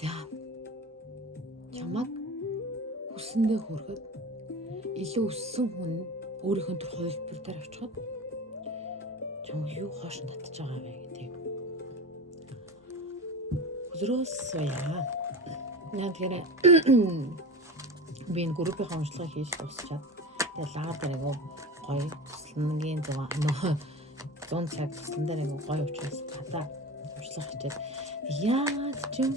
За. Чамаг хүсэндээ хүрэхэд илүү өссөн хүн өөрийнхөө төр хувилбар дээр очиход чамаг юу хоош татж байгаа вэ гэдэг. Хүзрөөс яа. Наад хэрэг би энэ группийн хамжлага хийж дуусчаад тэгээ лав дээр айгу гоё туслангийн нөгөө 100 цаг туслан дээр айгу гоё учраас гадаа хамжлага хийгээд яад ч юм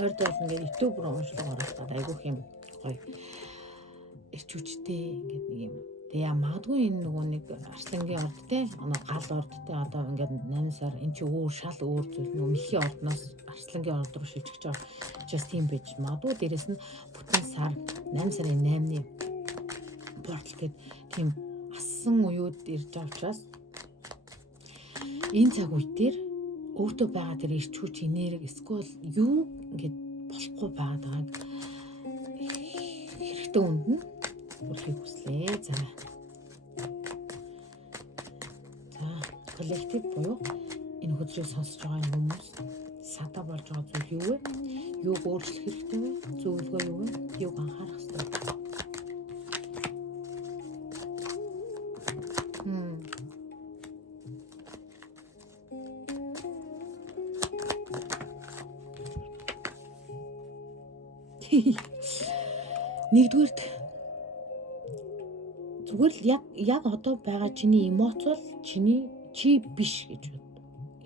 ойрд бол ингээд YouTube руу хамжлага оруулаад айгу юм гоё ирч хүчтэй ингээд нэг юм. Тэгээ магадгүй энэ нөгөө нэг арслангийн орд те гал орд те одоо ингээд 8 сар эн чи өөр шал өөр зүйл нөгөө мөхийн ордноос арслангийн орд руу шилжиж байгаа. Just тийм байж магадгүй дээрэс нь бүтэн сар 8 сарын 8-ны портал гээд тийм ассан уюуд ирж байгаа учраас энэ цаг үе дээр өөртөө байгаа тэр ирч хүч энерги эсвэл юу ингээд болохгүй байгааг хэрэгтэй үнд нь бүрхийг хүслээ. За. Коллектив буюу энэ хөдрийг сонсож байгаа хүмүүс сата болж байгаа зүйл юу вэ? Юуг өөрчлөх хэрэгтэй вэ? Зөвлөгөө юу вэ? Юуг анхаарах хэрэгтэй вэ? Нэгдүгээрт зүгээр л яг одоо байгаа чиний эмоц бол чи биш гэж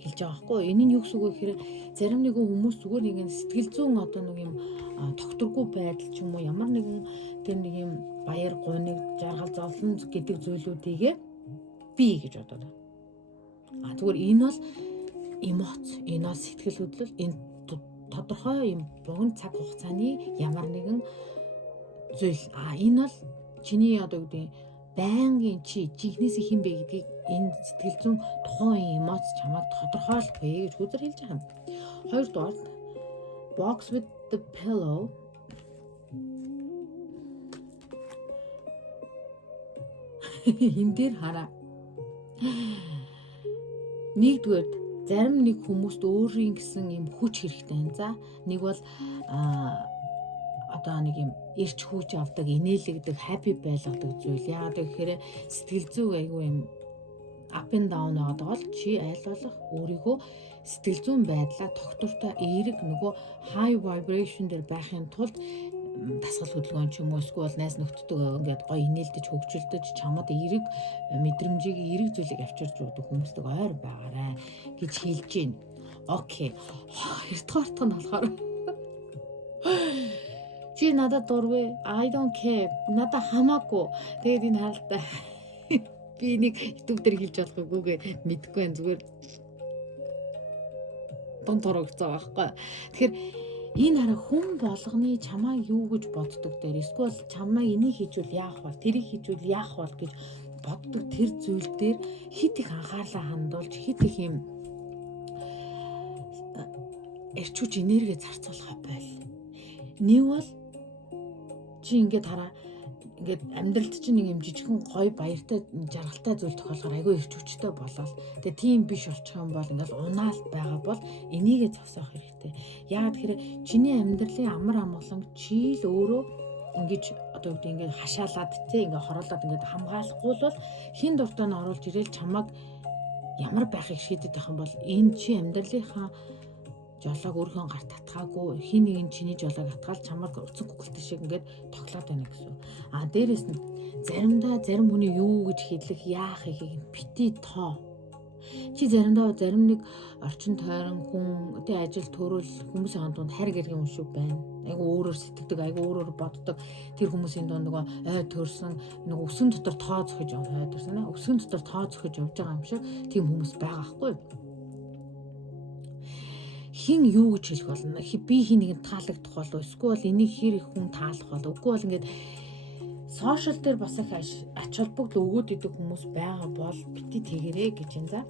хэлж байгаа байхгүй. Энэ нь юу гэсэн үг вэ гэхээр зарим нэгэн хүмүүс зүгээр нэг сэтгэл зүйн одоо нэг юм тогтворгүй байдал ч юм уу ямар нэгэн тэр нэг юм баяр гуниг жаргал зовлон гэдэг зүйлүүдийг би гэж бодоод байна. Зүгээр энэ бол эмоц, энэ бол сэтгэл хөдлөл, энэ тодорхой юм богино цаг хугацааны ямар нэгэн зүйл. Энэ бол чиний одоо гэдэг байнгын чихнээс хин бэ гэдгийг энэ сэтгэл зүйн тухайн эмоц чамайг тодорхойлохгүй гэж хүзэр хэлж байгаа юм. Хоёрдугаар box with the pillow. Энэ дээр хараа. Нэгдүгээр зарим нэг хүмүүст өөрийн гэсэн юм хүч хэрэгтэй. За нэг бол одоо нэг юм ирч хүч авдаг, инээлгдэг, happy байлгадаг зүйл. Яагаад гэхээр сэтгэл зүй айгүй юм up and down байгаа бол чи айл болох өөрийгөө сэтгэл зүйн байдлаа тогтвортой эерэг нөгөө high vibration дээр байхын тулд дасгал хөдөлгөөн ч юм уу эсвэл найс нөхдөдөө ингээд гоё инээлдэж хөгжүүлдэж чамд эерэг мэдрэмжийг эерэг зүйлийг авчирч өгдөг хүмүүстэй ойр байгаарай гэж хэлж гин. Окей. Хоёрдугаарт нь болохоор чи надад дургүй. I don't care. Надад хамаагүй. Тэгээд энэ хаалтай би нэг YouTube дээр хэлж болохгүйгээ мэдэхгүй байх зүгээр тон торогцоо байхгүй. Тэгэхээр энэ хараа хүн болгоны чамаа юу гэж боддог дээр эсвэл чамаа энийг хийжүүл яах вэ? Тэрийг хийжүүл яах вэ гэж боддог тэр зүйл дээр хит их анхаарлаа хандуулж хит их юм эрчүүч энерги зарцуулах байл. Нэг бол чи ингээд хараа ингээд амьдралд чинь нэг юм жижигхэн гоё баяртай жаргалтай зүйл тохиолгоор айгүй ирч хүчтэй болоод тэгээ тийм биш болчих юм бол ингээд унаал байгаа бол энийгээ зогсоох хэрэгтэй. Яагаад тэгэхээр чиний амьдралын амар амгалан чи л өөрөө ингэж одоо үгүй ингээд хашаалаад те ингээд хороолоод ингээд хамгаалахгүй бол хин дуртай нь оруулж ирээл чамаг ямар байхыг шийдэт байх юм бол энэ чи амьдралынхаа жолоог өөрхөн гар татгаагүй хин нэгэн чиний жолоог атгаал чамаг уцаг гүгэлтэй шиг ингээд тоглоод байна гэсэн. Дээрэс нь заримдаа зарим хүний юу гэж хэлэх яах ихийг бити тоо. Чи заримдаа зарим нэг орчин тойрон хүн тэ ажил төрөл хүмүүсийн дунд хайр гэргийн хүн шүү байна. Айгу өөрөөр сэтгэдэг, айгу өөрөөр боддог. Тэр хүмүүсийн дунд нөгөө ой төрсөн нөгөө өсөн дотор тоо зөхөж ой төрсөн аа. Өсөн дотор тоо зөхөж явж байгаа юм шиг тийм хүмүүс байгаа байхгүй юу? Хин юу гэж хэлэх болно? Би хин нэгэнд таалагдах болов эсвэл энийг хэр их хүн таалах болов? Үгүй бол ингээд сошиал дээр бас их ач холбогдол өгөөд идэх хүмүүс байгаа бол бити тэгэрээ гэж юм за.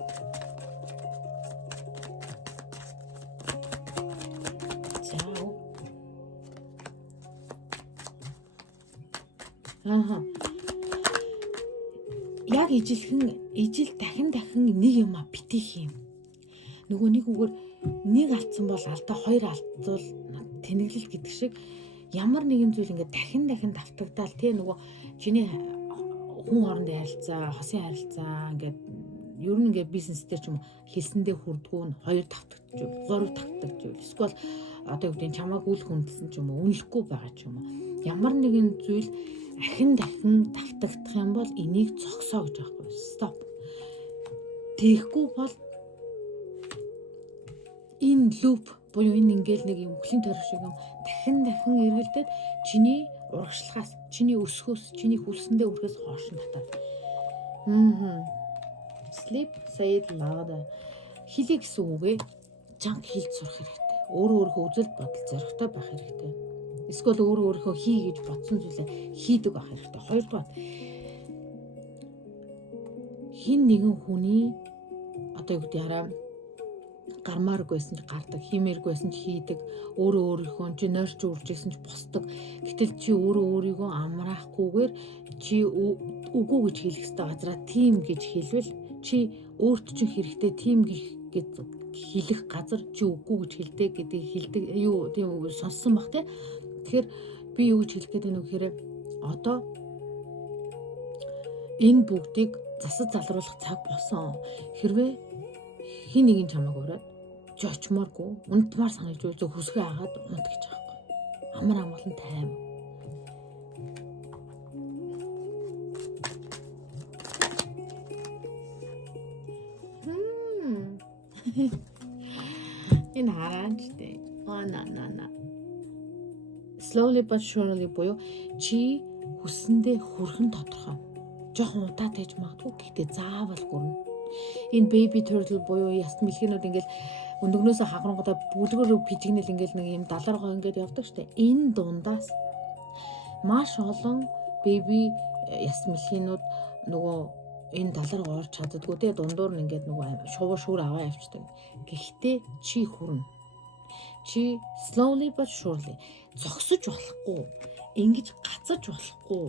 Яг ижил дахин нэг юм битих юм. Нөгөө нэг үгээр нэг алдсан бол алдаа, хоёр алдвал тэнэглэл гэдэг шиг ямар нэгэн зүйл ингээд дахин давтагдаал тий нөгөө чиний хүн хоорондын харилцаа, хосын харилцаа ингээд ер нь ингээд бизнес дээр ч юм хэлсэндээ хүрдгүү нь хоёр давтагдчих, гурав давтагдчих. Эсвэл одоо үгдийн чамааг үл хүндэлсэн ч юм уу, үнэлэхгүй байгаа ч юм уу. Ямар нэгэн зүйл дахин давтагдах юм бол энийг зогсоо гэж аахгүй. Стоп. Тэгэхгүй бол энэ луп буюу энэ ингээл нэг юм хөлийн төрөх шиг юм дахин эргэлдээд чиний урагшлагаас, чиний өсөхөөс, чиний хүлсэндээ хүрэхээс хойш нь татаад. Sleep said louder. Хэлий гэсэн үгээ чанга хэлж сурах хэрэгтэй. Өөрийнхөө үзэл бодол зоригтой байх хэрэгтэй. Эсвэл өөрийнхөө хий гэж бодсон зүйлээ хийдэг байх хэрэгтэй. Хоёрдугаар хин нэгэн хүний одоо юу гэдэг хараа гармаарг байсан ч гардаг, хиймээрг байсан ч хийдэг, өөрийнхөө чи нойрч үржсэн ч босдог. Гэтэл чи өөрийгөө амраахгүйгээр чи үгүй гэж хэлэх ёстой газараа тийм гэж хэлвэл чи өөрт чинь хэрэгтэй тийм гэж хэлэх газар чи үгүй гэж хэлдэг гэдэг хэлдэг юу тийм сонссон баг те. Тэгэхээр би юу гэж хэлэх гээд байна вэ гэхээр одоо энэ бүгдийг засаж залруулах цаг болсон. Хэрвээ хин нэгэн чамайг ураад чи очимооргүй унтмаар санагдж үзээ хүсгээ агаад унт гэж байгаа юм. Амар амгалан тайм. Энэ хараанчтэй. На. Slowly but surely буюу чи хүссэндээ хүрхэн тодорхой. Жохон удаа тааж магадгүй гэхдээ заавал хүрнэ. Энэ baby turtle буюу яст мэлхийнүүд ингээл өндөгнөөсөө хагрангуудаа бүлгэр пижигнэл ингээл нэг юм даларгоо ингээд явдаг штэ. Энэ дундаас маш олон baby яст мэлхийнүүд нөгөө энэ даларгоо орж чаддгүй те дундуур нь ингээд нөгөө шуур аваа явчихдаг. Гэхдээ чи хүрнэ. Чи slowly but surely зогсож болохгүй, ингэж гацаж болохгүй.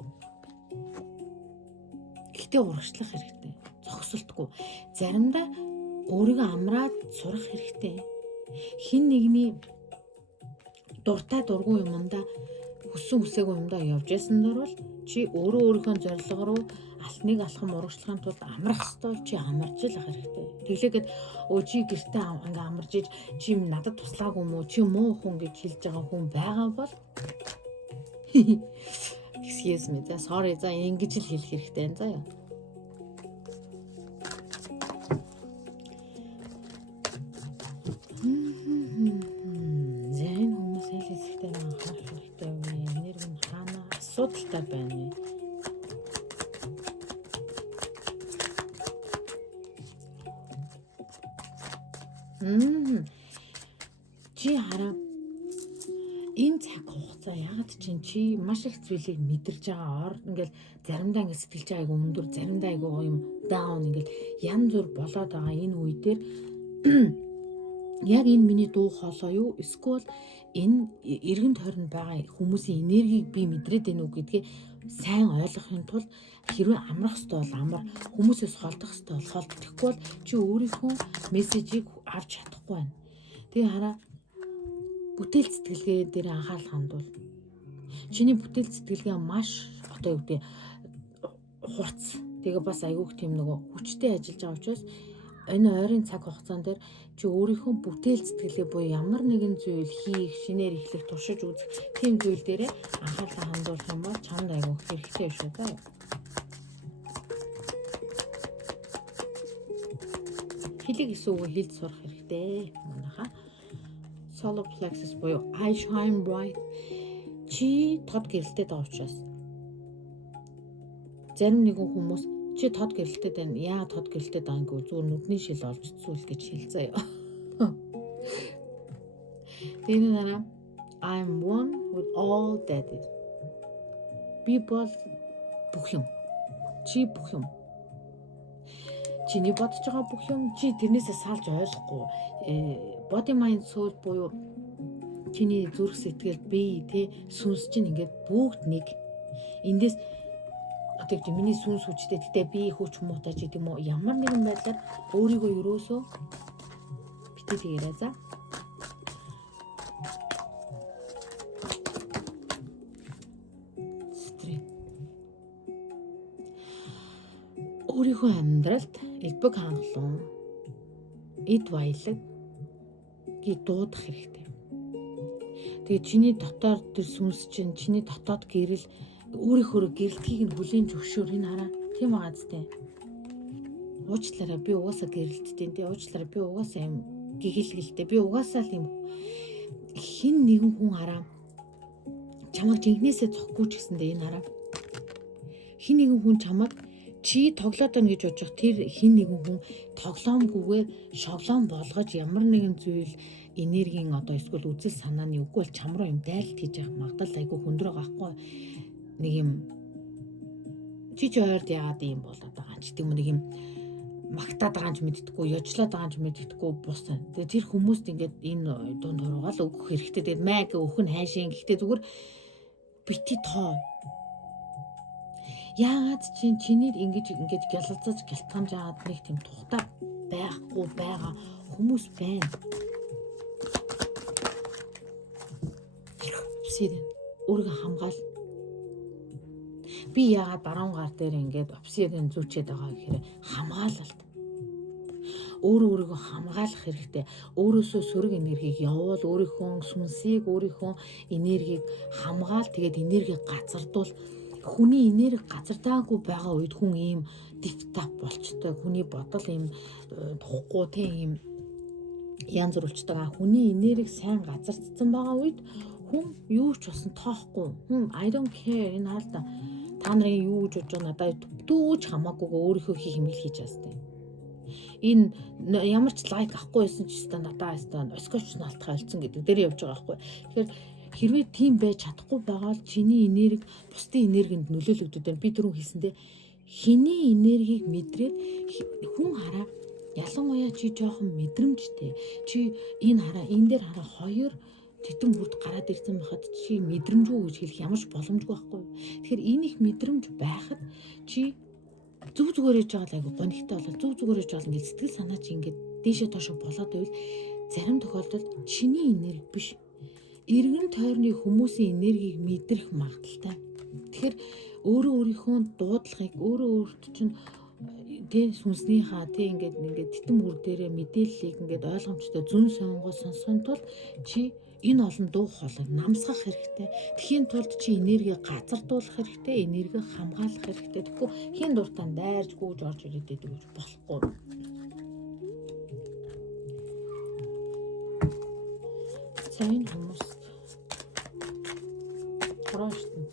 Гэхдээ урагшлах хэрэгтэй. Зогсолтгүй. Заримдаа өөрийгөө амраад сурах хэрэгтэй. Хин нэгний дуртай дургүй юмдаа хүссэн хүсээгүй юмдаа явж ясан дөрвөл чи өөрийнхөө зорилго руу алтныг алхам урагшлахын тулд амрах ёстой чи амарч л ах хэрэгтэй. Тэглээгээд чи гэртээ ингээ амарж иж чи надад туслаагүй мó чи муу хүн гэж хэлж байгаа хүн байгаа бол excuse me за sorry за ингэж л хэлэх хэрэгтэй энэ заяа. Зэн хүмүүс хэлэхдээ анхаарах хэрэгтэй вэ? Энерги нь хаана асуудалтай байна вэ? Чи хараа энэ цаг хугацаа ягаад чи маш их зүйлийг мэдэрж байгаа ингээл заримдаа ингээд сэтгэлж айгу өндөр заримдаа айгу юм даун ингээл янз бүр болоод байгаа энэ үе дээр яг энэ миний дуу хоолой юу эсвэл энэ эргэн тойронд байгаа хүмүүсийн энергийг би мэдрээд байна уу гэдгийг сайн ойлгохын тулд хэрвээ амрах ёстой бол амар хүмүүсээс холдох ёстой бол холд. Тэгэхгүй бол чи өөрийнхөө мессежийг авч чадахгүй байна. Тэгээ хараа бүтээл сэтгэлгээ дээр анхаарал хандуул. Чиний бүтээл сэтгэлгээ маш одоо юу гэдэг хурц. Тэгээ бас айгүйх тийм нөгөө хүчтэй ажиллаж байгаа учраас энэ ойрын цаг хугацаан дээр чи өөрийнхөө бүтээл сэтгэлгээ буюу ямар нэгэн зүйл хийх, шинээр эхлэх, туршиж үзэх тийм зүйл дээрээ анхаарлаа хандуулах юм бол чамд айгүйх хэрэгтэй шүү дээ. Хэлийг гэсэн үг хэлж сурах хэрэгтэй. Манайха solar plexus буюу I shine bright чи тод гэрэлтэй байгаа учраас зарим нэгэн хүмүүс чи тод гэрэлтэй байна. Яа тод гэрэлтэй даангүй зүгээр нүдний шил олж зүйл гэж хэлцээ. Тэгээ нэраа I'm one with all that is. Би бол бүх юм. Чи бүх юм. Чиний бодож байгаа бүх юм чи тэрнээсээ салж ойлгохгүй. Body mind soul буюу чиний зүрх сэтгэл бие тэ сүнс чинь ингээд бүгд нэг. Эндээс одоо миний сүнс хүчтэй гэтээ би хүч муутай ч гэдэм үү ямар нэгэн байдлаар өөрийгөө ерөөсөө мэдээлэл яриа за. Өөрийнхөө амьдралд элбэг хангалуун, эд баялаг дуудах хэрэгтэй. Тэгээ чиний дотоод тэр сүнс чинь, чиний дотоод гэрэл өөрийнхөө гэрэлтгийг нь хүлийн зөвшөөр энэ хараа. Тийм байгаа зү. Уучлаарай би угаасаа гэрэлттэй тий. Уучлаарай би угаасаа юм гэгээлгэлтэй. Би угаасаа л юм хин нэгэн хүн хараа. Чамайг жинхнээсээ зохгүй ч гэсэндээ энэ хараа. Хин нэгэн хүн чамайг чи тоглоод байна гэж бодож тэр хин нэгэн хүн тоглоомгүйгээр шоглоом болгож ямар нэгэн зүйл энергийн одоо эсвэл үзэл санааны үгүй бол чам руу юм дайлт хийж явах магадлал айгүй хөндөр байгаа хгүй. Нэг юм чи ойрд яагаад юм болоод байгаа ч тийм нэг юм магтаад байгаа ч мэддэггүй, ёжлоод байгаа ч мэддэггүй бус. Тэгээ тэр хүмүүст ингээд энэ дунд хуруугаал өгөх хэрэгтэй. Тэгээд мэг өөх нь хайшин гэхдээ зүгээр бити тоо. Яагаад чиний ингэж гялалцаж гялтгамж аваад нэг тийм тухтай байхгүй байгаа хүмүүс байна. Обсидиан өөрийгөө хамгаал. Би яагаад баруун гар дээр ингээд обсидиан зүүчээд байгаа гэхээр хамгаалалт. Өөрийгөө хамгаалах хэрэгтэй. Өөрөөсөө сөрөг энергийг явуул, өөрийнхөө сүнсийг, өөрийнхөө энергийг хамгаал. Тэгээд энергийг газардуул. Хүний энерги газардаагүй байгаа үед хүн ийм диктап болчтой. Хүний бодол ийм тухгүй тийм ийм янз бүр болчтой. Хүний энерги сайн газардсан байгаа үед хүн юу ч болсон тоохгүй. I don't care энэ хаалта. Та нарын юу гэж бодож байгаа надад дүүж хамаагүйгээ өөрийнхөө хийх хэмээл хийж байгаа. Энэ ямар ч лайк авахгүй байсан ч гэсэн надад оскоч наалтхай олцсон гэдэг дээр явж байгаа байхгүй. Тэгэхээр хэрвээ тийм байж чадахгүй байгаа бол чиний энерги бусдын энергинд нөлөөлөгдөд байна. Би түрүү хэлсэндээ хэний энергийг мэдрээд хүн хараа ялангуяа чи жоохон мэдрэмжтэй. Чи энэ хараа энэ дээр хараа хоёр тэтэн бүрд гараад ирсэн байхад чи мэдрэмжгүй гэж хэлэх ямарч боломжгүй байхгүй. Тэгэхээр энэ их мэдрэмж байхад чи зүг зүгээрэж байгаа л айгу гонигтай болол зүг зүгээрэж байгаа ингээд сэтгэл санаа чи ингээд дээшээ доошо болоод байвал зарим тохиолдолд чиний энерги биш эргэн тойрны хүмүүсийн энергийг мэдрэх магадaltaй. Тэгэхээр өөрөө өөрийнхөө дуудлагыг өөрөө өөртөө чинь тэ сүнснийхаа тэ ингээд титэн бүр дээрээ мэдээллийг ингээд ойлгомжтой зүн сонгоо сонсохын тулд чи энэ олон дуу хоолойг намсгах хэрэгтэй. Тэхийн тулд чи энергийг газардуулах хэрэгтэй, энергийг хамгаалах хэрэгтэй. Тэгэхгүй хин дуртаа дайрж гүйж орж ирээд байдаг гэж болохгүй. Сайн хүмүүс Тороштон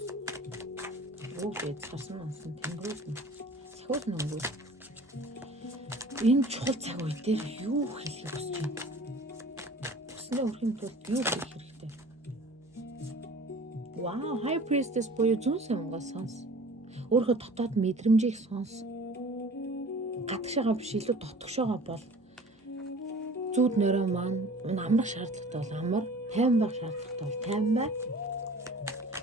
бүгд цасан ансан тэнгэрүүд нь сахиус нүггүй. Энэ чухал цаг үе дээр юу хэлхийг хүсэж байна? Хүснээ өрхийн тулд юу хийх хэрэгтэй? Wow, High Priestess буюу зүүн сонгоо сонс. Өөрийнхөө дотоод мэдрэмжийг сонс. Гадагшаага биш илүү дотгошоогоо бол зүуд нөрөө маань амрах шаардлагатай бол амар, тайван байх шаардлагатай бол тайван бай.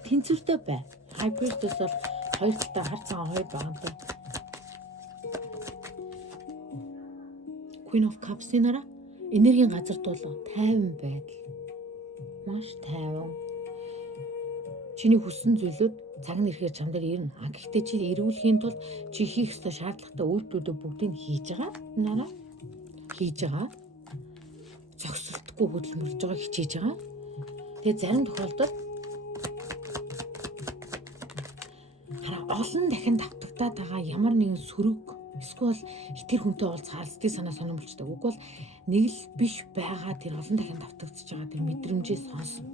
Тэнцвэртэй бай. High Priestess бол хоёр талтай хар цагаан хоёр багантай. Queen of Cups-ийн дараа энергийн газардуулга тайван байдал. Маш тайван. Чиний хүссэн зүйлүүд цаг нь ирэхээр чам дээр ирнэ. Гэхдээ чи эргүүлэхийн тулд чи хийх ёстой шаардлагатай үйлдэлүүдээ бүгдийг хийж байгаа. Нараа хийж байгаа. Зогсолтгүй хөдөлмөрлөж байгаа, хичээж байгаа. Тэгээ зарим тохиолдолд олон дахин давтагдаад байгаа ямар нэгэн сөрөг эсвэл тэр хүнтэй уулзахаар сэтгэл санаа сонирмолчтой. Уг бол нэг л биш байгаа тэр олон дахин давтагдчихж байгаа тэр мэдрэмжээ сонсон.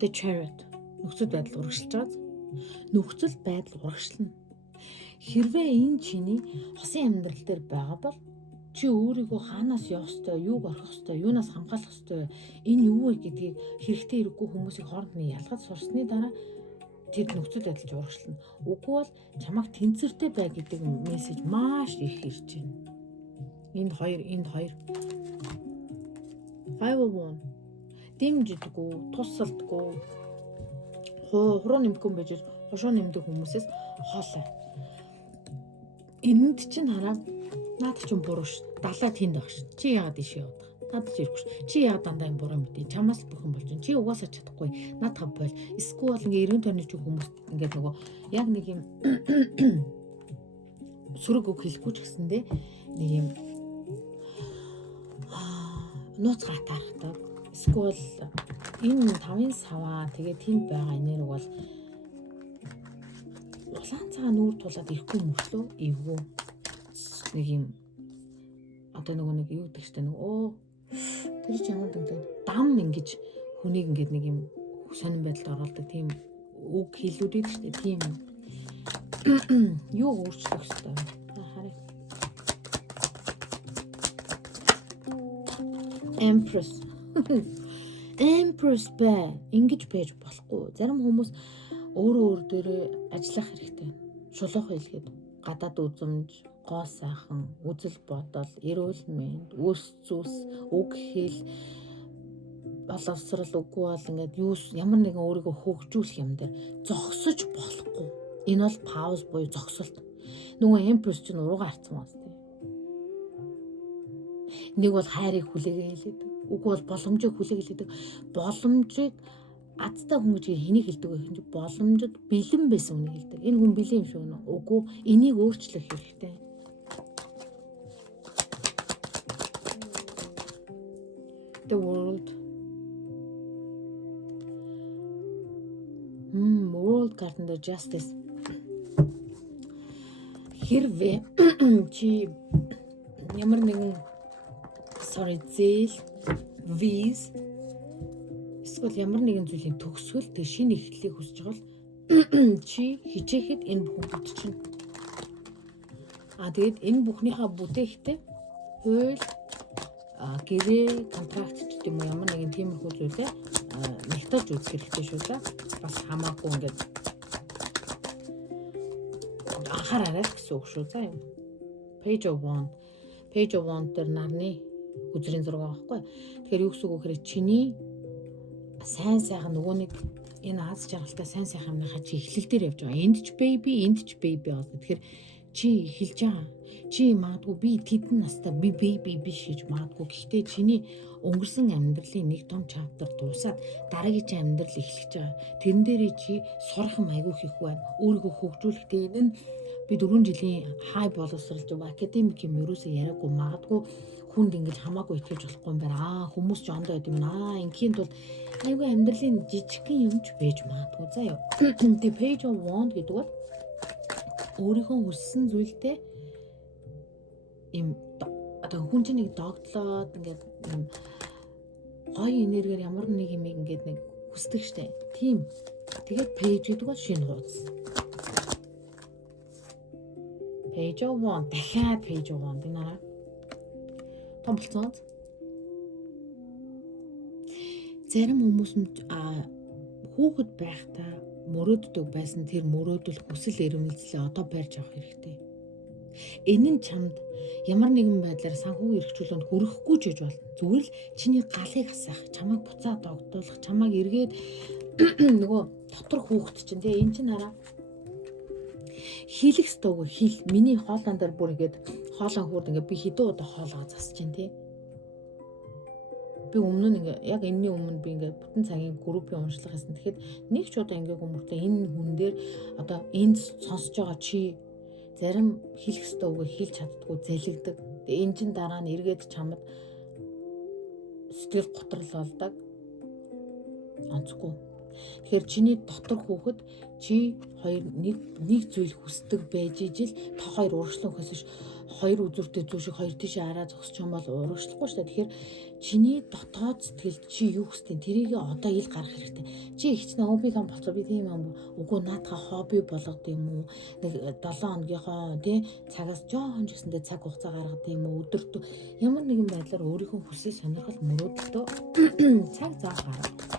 The Chariot нөхцөл байдал урагшилж байгаа. Нөхцөл байдал урагшлна. Хэрвээ энэ чиний хосын амьдрал дээр байгаа бол чи өөрийгөө хаанаас явах ёстой, юуг орох ёстой, юунаас хамгаалах ёстой, энэ юу вэ гэдгийг хэрэгтэй хэрэггүй хүмүүсийг хооронд нь ялгаж сурсны дараа тэр нөхцөл байдал урагшлна. Үгүй бол чамайг тэнцвэртэй бай гэдэг мессеж маш их ирж байна. Энд хоёр. Five of Wands. Дэмждэггүй, тусалдаггүй. Хуруу нэмэхгүй байж хошуу нэмдэг хүмүүсээс хоолой. Энд чинь хараа Наад чинь буруу ш. Далаа тэнд баг ш. Чи яагаад ишээ яваад байгаа? Надад ч ирэхгүй ш. Чи яагаад дандаа юм буруу мэдээ? Чамаас л бүхэн болж байна. Чи угаасаа чадахгүй. Наадхаа бойл. Эсвэл ингээ эргэн тойрны ч хүмүүс ингээд нөгөө яг нэг юм сүрэг үг хэлэхгүй ч гэсэндээ нэг юм нууц гатаархдаг. Эсвэл энэ 5-ын саваа тэгээд тэнд байгаа энерги бол улаан цагаан нүүр тулаад ирэхгүй мөртлөө эвгүй нэг юм одоо нэг юу гэдэг чтэй тэр чинь ямар гэдэг дам ингэж хүнийг ингээд нэг юм сонирн байдалд оруулдаг тийм үг хэлүүд шүү дээ. Тийм юу өөрчлөх хэрэгтэй. Харъя. Empress. Empress ингэж байж болохгүй. Зарим хүмүүс өөр дээрээ ажиллах хэрэгтэй. Шулуух хэлгээд гадаад үзмж, гоо сайхан, үзэл бодол, эрүүл мэнд, өс зүс, үг хэл боловсрал үгүй бол ингээд ямар нэгэн өөрийгөө хөгжүүлэх юм дээр зогсож болохгүй. Энэ бол пауз буюу зогсолт. Нөгөө эмпресс чинь уруугаа харцсан байна тийм. Нэг бол хайрыг хүлээгээ хэлээд, үгүй бол боломжийг хүлээгээ хэлээд, боломжийг азтай хүн гэж хэнийг хэлдэг вэ гэж боломжид бэлэн байсан үнийг хэлдэг. Энэ хүн бэлэн юм шиг нэ? Үгүй, энийг өөрчлөх хэрэгтэй. The world. World Garden the Justice. Хэрвээ чи ямар нэгэн зээл, виз эсвэл ямар нэгэн зүйлийн төгсгөл тэг шинэ эхлэлийг хүсэж байгаа бол чи хичээхэд энэ бүхэн бүтчихнэ. Тэгээд энэ бүхнийхээ бүтээхтэй хууль, гэрээ, контракт ч гэдэм үү ямар нэгэн тиймэрхүү зүйлээ нягтуулж үзэх хэрэгтэй шүү дээ. Бас хамаагүй ингээд анхаараарай гэсэн үг шүү заа юм. Page of Wand. Page of Wand дээр нарны үзрийн зураг байхгүй. Тэгэхээр юу гэсэн үг вэ? Чиний сайн сайхан нөгөө нэг энэ аз жаргалтай сайн сайхан юмнахаа чи эхлэл дээр явж байгаа. Энд ч baby болно. Тэгэхээр чи эхэлж байгаа. Чи магадгүй би тэдэн настай би baby биш гэж магадгүй. Гэхдээ чиний өнгөрсөн амьдралын нэг том чаптер дуусаад дараагийн чи амьдрал эхлэж байгаа. Тэрэн дээрээ чи сурах юм айгүй их байна. Өөрийгөө хөгжүүлэх тэгээд энэ би 4 жилийн хай боловсролж академик юм ерөөсөө яриаггүй магадгүй хүнд ингэж хамаагүй итгэж болохгүй юм байна. Хүмүүс ч ондоо байд юм. Ингийн тул айгүй амьдралын жижигхэн юмч байж магадгүй заа юу. The Page of Wand гэдэг бол өөрийнхөө хүссэн зүйлдээ им одоо хүн чинь нэг догтлоод ингээд гоё энергээр ямар нэг юм ингээд нэг хүсдэг штэ. Тийм. Тэгээд page гэдэг бол шинэ хуудас. Page of Wand дахиад Page of Wand гэнэ. Том болцсон. Зарим хүмүүс хүүхэд байхдаа мөрөөддөг байсан тэр мөрөөдөл хүсэл эрмэлзлээ одоо барьж авах хэрэгтэй. Энэ нь чамд ямар нэгэн байдлаар санхүүгийн эрхчлөөнд хүрэхгүй ч гэж болно. Зүгээр л чиний галыг асаах, чамайг буцаад догдуулах, чамайг эргээд нөгөө дотор хүүхэд чинь тэгээ эн чинь хараа хийлэх стог хэл миний хоолон дээр бүр ингээд хоолон хурд ингээд би хэдэн удаа хоолоо засаж чинь тий. Би өмнө нь ингээ яг энэний өмнө би ингээ бүтэн цагийн группийн уншлага хийсэн. Тэгэхэд нэг ч удаа ингээ хүмүүстээ энэ хүн дээр одоо энд сонсож байгаа чи зарим хэлэх ёстой үгээ хэлж чаддгүй зэлэгдэг. Тэгээ энэ чин дараа нь эргээд чамд сэтгэл готрол болдог. Онцгүй. Тэгэхээр чиний дотор хүүхэд чи хоёр нэг зүйл хүсдэг байж ижил та хоёр урагшлан хөсөж хоёр үзүүртэй зүү шиг хоёр тийш араа зогсчих юм бол урагшлахгүй шүү дээ. Тэгэхээр чиний дотоод сэтгэлд чи юу хүсдэг тэрийг одоо ил гаргах хэрэгтэй. Чи ихч би том болцоо би тийм юм үгүй наадхаа хобби болгоод юм уу? Нэг 7 хоногийнхоо тий цагаас жоохон ч гэсэндээ цаг хугацаа гаргад юм уу? Өдөртөө ямар нэгэн байдлаар өөрийнхөө хүсэл сонирхол мөрөөдөлтөө цаг зав гаргах.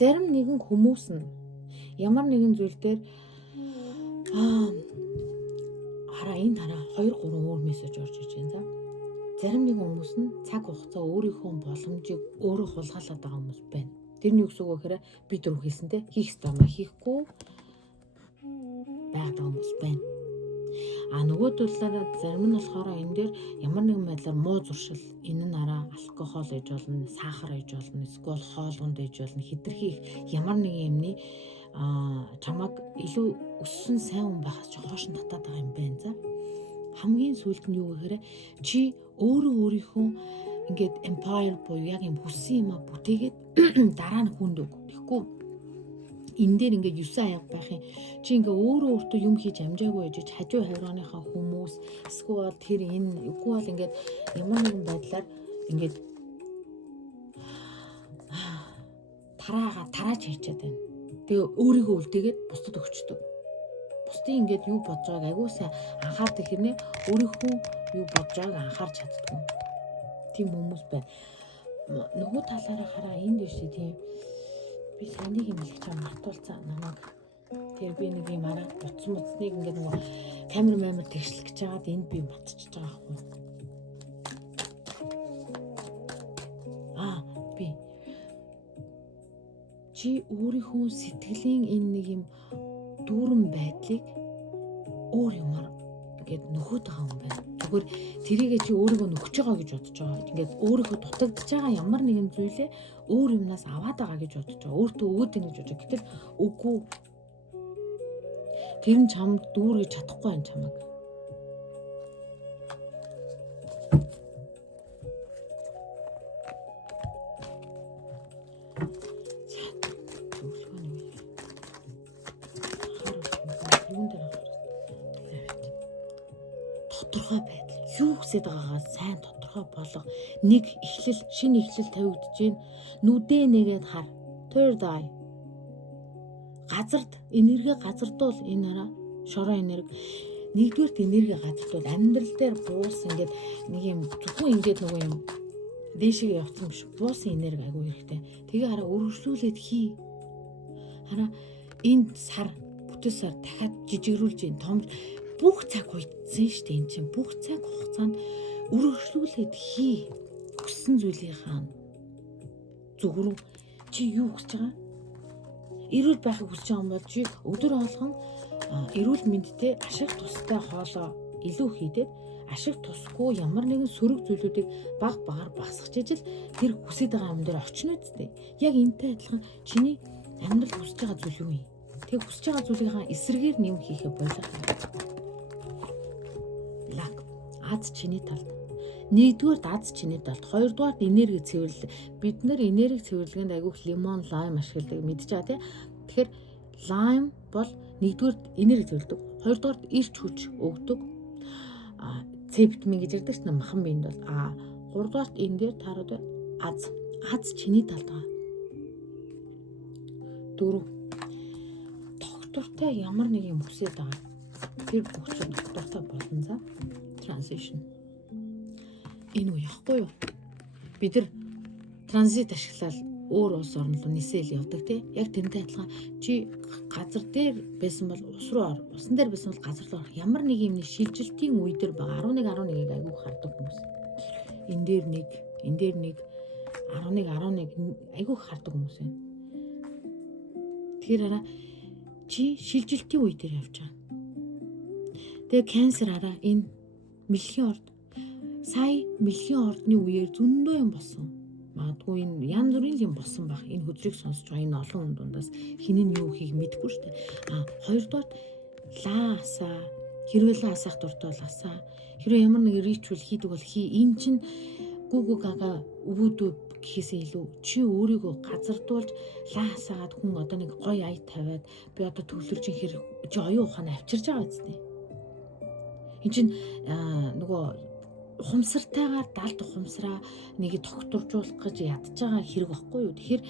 Зарим нэгэн хүмүүс нь ямар нэгэн зүйл дээр хараа энэ тараа 2 3 өөр мессеж орж иж байна. Зарим нэгэн хүмүүс нь цаг хугацаа өөрийнхөө боломжийг өөрөө хулгайлаад байгаа хүмүүс байна. Тэрний үг үг гэхээр би дөрөв хийсэнтэй хийх ёстой маа хийхгүй байдаг хүмүүс байна. Нөгөө талаараа зарим нь болохоор энэ дээр ямар нэгэн байдлаар муу зуршил, энэ нь араа алкогол ээж болно, сахар ээж болно, эсвэл хоолунд ээж болно, хэтэрхий ямар нэгэн юмны чамаг илүү өссөн сайн хүн байхаас ч хоош нь татаад байгаа юм байна. За хамгийн сүүлд нь юу гэхээр чи өөрийнхөө ингээд empire буюу яг юм хүссэн юм бүтээгээд дараа нь хүнд өг. Тэгэхгүй энэ дээр ингээд 9 аяга байх юм. Чи ингээ өөртөө юм хийж амжаагүй байж хажуу хаврааныхаа хүмүүс эсвэл тэр энэ үгүй бол ингээд ямар нэгэн байдлаар ингээд тарааж хийчихэд байна. Тэгээ өөрийгөө үлдээгээд бусдад өгчдөг. Бусдын ингээд юу бодож байгааг айгүй сайн анхаардаг хэрнээ өөрийнхөө юу бодож байгааг анхаарч чаддгүй. Тийм хүмүүс байна. Нөгөө талаараа хараа энэ дэвшээ тийм би санийг юм хэлэх чам мартуулсан намайг. Тэр би нэг юм арга буцсан муцныг ингээд нөгөө камер тэгшлэх гэж байгаад энд би ботчихж байгаа хгүй. Би чи өөрийнхөө сэтгэлийн энэ нэг юм дүүрэн байдлыг өөр юмар ингээд нөхөд байгаа юм байна. Зүгээр тэрийгээ чи өөрийгөө нөхөж байгаа гэж бодож байгаа. Ингээд өөрийнхөө дутагдж байгаа ямар нэгэн зүйлээ өөр юмнаас аваад байгаа гэж бодож байгаа. Өөртөө өгөөд ингэж бодож байгаа. Гэтэл үгүй. Тэр нь чамд дүүргэж чадахгүй юм чамаг. Тодорхой байдал. Юу хүсэж байгаагаа сайн тодорхой болго. Нэг эхлэл, шинэ эхлэл тавигдж гин. Нүдээ нэгээд хар. Third eye. Газарт энерги газардуул энэ хараа шороо энерги. Нэгдүгээр энерги газардуул амьдрал дээр буус ингээд нэг юм зөвхөн ингээд нөгөө юм дээшээ явцсан биш. Буусан энерги айгүй хэрэгтэй. Тэгээ хараа өргөжлүүлээд хий. Хараа энд сар бүтэц сар дахиад жижигрүүлж гин том бүх цаг хуйдсан шүү дээ. Энд чинь бүх цаг хугацаанд өргөжлүүлээд хий. Хүссэн зүйлийнхаа зүгрүү чи юу хүсэж байгаа? Эрүүл байхыг хүсэж байгаа юм бол чи өдөр болгон эрүүл мэндтэй ашиг тустай хоолоо илүү хийдээд ашиг тусгүй ямар нэгэн сөрөг зүйлүүдийг баг багаар багасгаж ижил тэр хүсэж байгаа юм дээр очно үстэй. Яг энтэй адилхан чиний амьдрал хүсэж байгаа зүйл юу юм? Тэг хүсэж байгаа зүйлийнхаа эсрэгээр нэм хийхэ болоо. Лаг аз чиний талд. Нэгдүгээр аз чиний талд, хоёрдугаар энерги цэвэрлэл. Бид нэр энерги цэвэрлэгэнд айгүйх лимон, лайм ашигладаг мэдж байгаа тийм. Тэгэхээр лайм бол нэгдүгээр энерги цэвэрлэдэг, хоёрдугаар эрч хүч өгдөг. С витамин гэж ярьдаг чинь махан биед бол гуравдугаар энэ дээр таарууд аз чиний талд байгаа. 4 доктортой ямар нэг юм хүсэж байгаа. Тэр бүх зүйл доктортой болно за. Transition. Энэ уу яахгүй юу? Бид нар транзит ашиглаад өөр улс орн руу нисэл явдаг тий. Яг тэрнтэй адилхан чи газар дээр байсан бол ус руу ор. Усан дээр байсан бол газар руу ор. Ямар нэг юмны шилжилтийн үе дээр байгаа 11-11-ийг айгүй хардаг хүмүүс. Энэ дээр нэг 11-11 айгүй хардаг хүмүүс байна. Тэгэхээр араа чи шилжилтийн үе дээр явж байгаа. Тэгээ канцер араа энэ мэлхийн орд сая мэлхийн ордны үеэр зөндөө юм болсон. Магадгүй энэ янз бүрийн юм болсон байх. Энэ хөдрийг сонсож байгаа энэ олон хүн дундаас хинэн юу хийх мэдэхгүй шүү дээ. Хоёрдугаар лаасаа хэрвээ лаасах дуртай бол асаа. Хэрвээ ямар нэг ричүл хийдэг бол хий. Энэ чинь гүгү гага өвөдөө гэхээсээ илүү чи өөрийгөө газардуулж лаасаагаад хүн одоо нэг гоё ая тавиад би одоо төвлөрж хэрэг чи оюун ухааны авчирж байгаа үстэй. Энд чинь нөгөө ухамсартайгаар далд ухамсараа нэг тогтворжуулах гэж ядж байгаа хэрэг баггүй юу. Тэгэхээр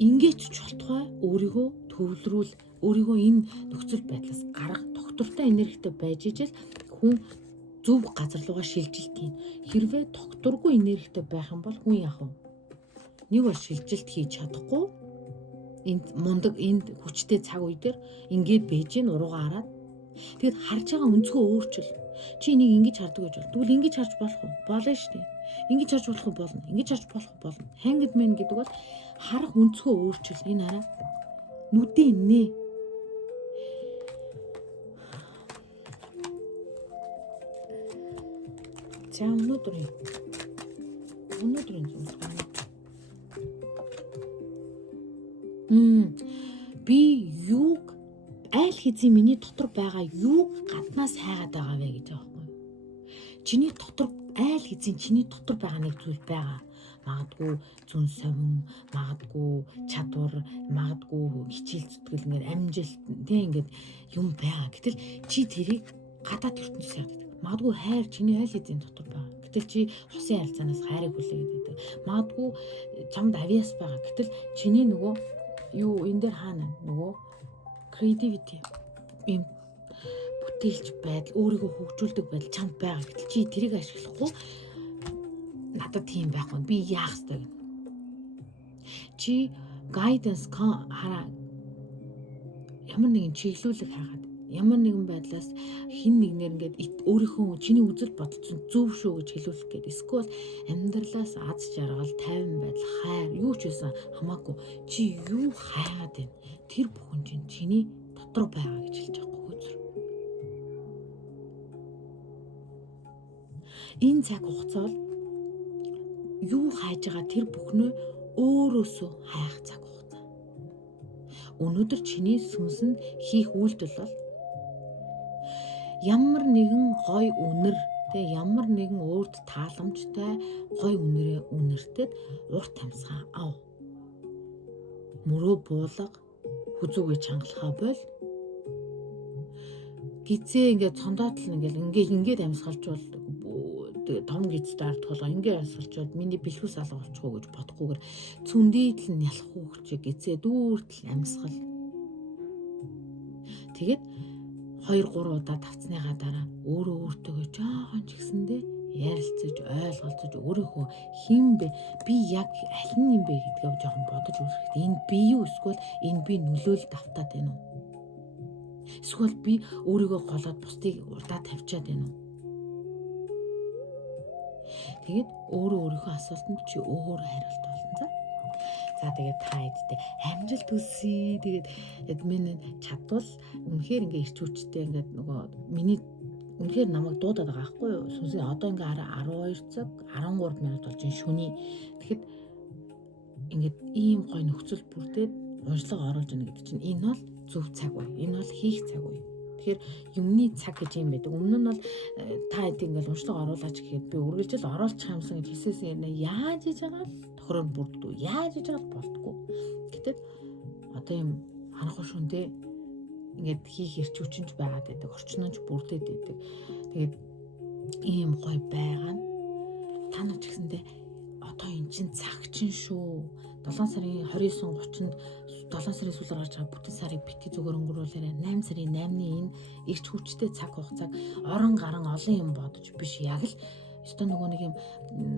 ингээд ч болтугай өөрийгөө төвлөрүүл өөрийгөө энэ нөхцөл байдлаас гарах доктортой энергитэй байж ижил хүн зөв газар руугаа шилжилт хийн. Хэрвээ докторгүй энергитэй байх юм бол хүн яах вэ? Нэг бол шилжилт хийж чадахгүй. Энд мундаг энд хүчтэй цаг үе дээр ингээд бэжин уруугаа хараад тэгэд харж байгаа өнцгөө өөрчил. Чи энийг ингэж хардаг гэж бол. Тэгвэл ингэж харж болох уу? Болно шүү дээ. Ингэж харж болох болно. Ингэж харж болох болно. Hangman гэдэг бол харах өнцгөө өөрчил. Энэ хараа. Нүдэн нэ. За өнөөдрийн би юуг аль хэзээ миний дотор байгаа юуг гаднаас хайгаад байгаа вэ гэж байгаа байхгүй. Чиний дотор аль хэзээ чиний дотор байгаа нэг зүйл байгаа. Магадгүй зүн совин, магадгүй чадвар, магадгүй хичээл зүтгэл ингээд амжилт тийм ингээд юм байгаа. Гэтэл чи тэрийг гадаад ертөнцөөс яадаг. Магадгүй хайр чиний аль хэзээ дотор байгаа. Гэтэл чи хосын харилцаанаас хайрыг хүлээгээд байдаг. Магадгүй чамд авиас байгаа. Гэтэл чиний нөгөө юу энэ дээр хаана нөгөө creativity юм бүтээлч байдал, өөрийгөө хөгжүүлдэг байдал чамд байгаа. Гэтэл чи тэрийг ашиглахгүй надад тийм байхгүй. Би яах ёстой гэнэ. Чи guidance хараа ямар нэгэн чиглүүлэг хайгаад ямар нэгэн байдлаас хин нэгнэр ингээд өөрийнхөө чиний үзэл бодсон зөв шүү гэж хэлүүлэх гээд эсвэл амьдралаас аз жаргал, тайван байдал, хайр юу ч байсан хамаагүй чи юу хайгаад байна. Тэр бүхэн чинь чиний дотор байгаа гэж хэлж байгаа хөзөр. Энэ цаг хугацаа юу хайж байгаа тэр бүхнээ өөрөөсөө хайх цаг хугацаа. Өнөөдөр чиний сүнсэнд хийх үйлдэл бол ямар нэгэн гой үнэр ямар нэгэн өөрт тааламжтай гой үнэртэд урт амьсгаа ав. Мөрөө буулга хүзүүгээ чангалахаа бол гизээ ингээд цондоотл ингээд амьсгалж бол том гизтэй ард толгой ингээд амьсгалж миний бэлхүүс алга болчихоо гэж бодохгүйгээр цүндийтэл нь ялах хүүхчээ гизээ дүүртэл амьсгал. Тэгээд 2-3 удаа тавцсныхаа дараа өөртөө жоохон ч гэсэндээ ярилцаж ойлголцож өөрийнхөө хин бэ би яг аль нь юм бэ гэдгээ жоохон бодож үзэх. Энэ би юу эсвэл энэ би нөлөөлөлт автаад байна уу? Эсвэл би өөрийгөө голоод бусдыг урдаа тавьчаад байна уу? Тэгээд өөрийнхөө асуултанд чи өөр хариулт олно. За тэгээд та эдтэй амжилт хүсье. Тэгээд миний чадвал үнэхээр ингээ ирч хүчтэй ингээд нөгөө миний үнэхээр намайг дуудаад байгаа байхгүй юу? Сүнсээ одоо ингээ 12 цаг 13 минут болж байна шөнийн. Тэгэхэд ингээд ийм гой нөхцөл бүрдээд уншлага оруулж яана гэдэг чинь энэ бол зөв цаг үе. Энэ бол хийх цаг үе. Тэгэхээр юмны цаг гэж юм байдаг. Өмнө нь бол та хэд ингээл уншлага оруулаач гэхэд би үргэлжил оруулчих юмсан гэж хэлсэн юм. Яаж хийж байгаа л тохирол бүрддэг. Яаж хийж байгаа л болтгүй. Гэтэл одоо юм ханах шүндээ ингээд хийх эрч хүчинч байгаад байдаг. Орчнооч бүрдээд байдаг. Тэгээд ийм гой байгаа нь та нар ч гэсэндээ одоо эн чин цаг чин шүү. 7 сарын 29-30-нд 7 сарын сүүлээр гарч байгаа бүтэн сарыг бити зүгээр өнгөрүүлээрэ 8 сарын 8-ны энэ эрч хүчтэй цаг хугацааг орон гарan олон юм бодож биш яг л өстой нөгөө нэг юм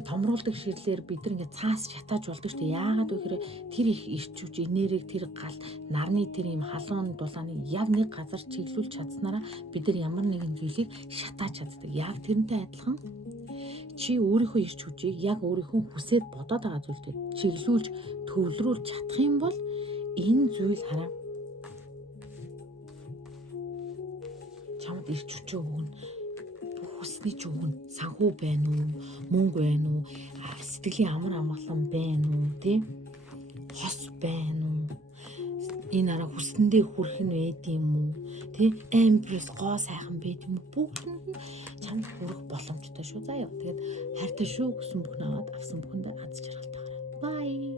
томруулдаг ширлэр бид нар ингээд цаас шатааж болдог шүү дээ. Яагаад вэ гэхээр тэр их эрч хүч энерги тэр гал нарны тэр юм халуун дулааны яг нэг газар чиглүүлж чадсанараа бид нар ямар нэгэн зүйлийг шатааж чаддаг. Яг тэрнтэй адилхан чи өөрийнхөө эрч хүчийг яг өөрийнхөө хүсээд бодоод байгаа зүйлтэй чиглүүлж төвлөрүүлж чадах юм бол энэ зүйл хараа чамд эрч хүчөө өгнө. Хүсний ч өгнө. Санхүү байна уу? Мөнгө байна уу? Сэтгэлийн амар амгалан байна уу? Тэ? Хос байна уу? Энэ арга хүсэндээ хүрэх нь байд юм уу? Тэ? Амбиус гоо сайхан байд юм уу? Бүгд нь чамд хүрэх боломжтой шүү. За яа. Тэгээд хайртай шүү гэсэн бүхэн аваад авсан бүхэндээ аз жаргалтайгаар. Bye.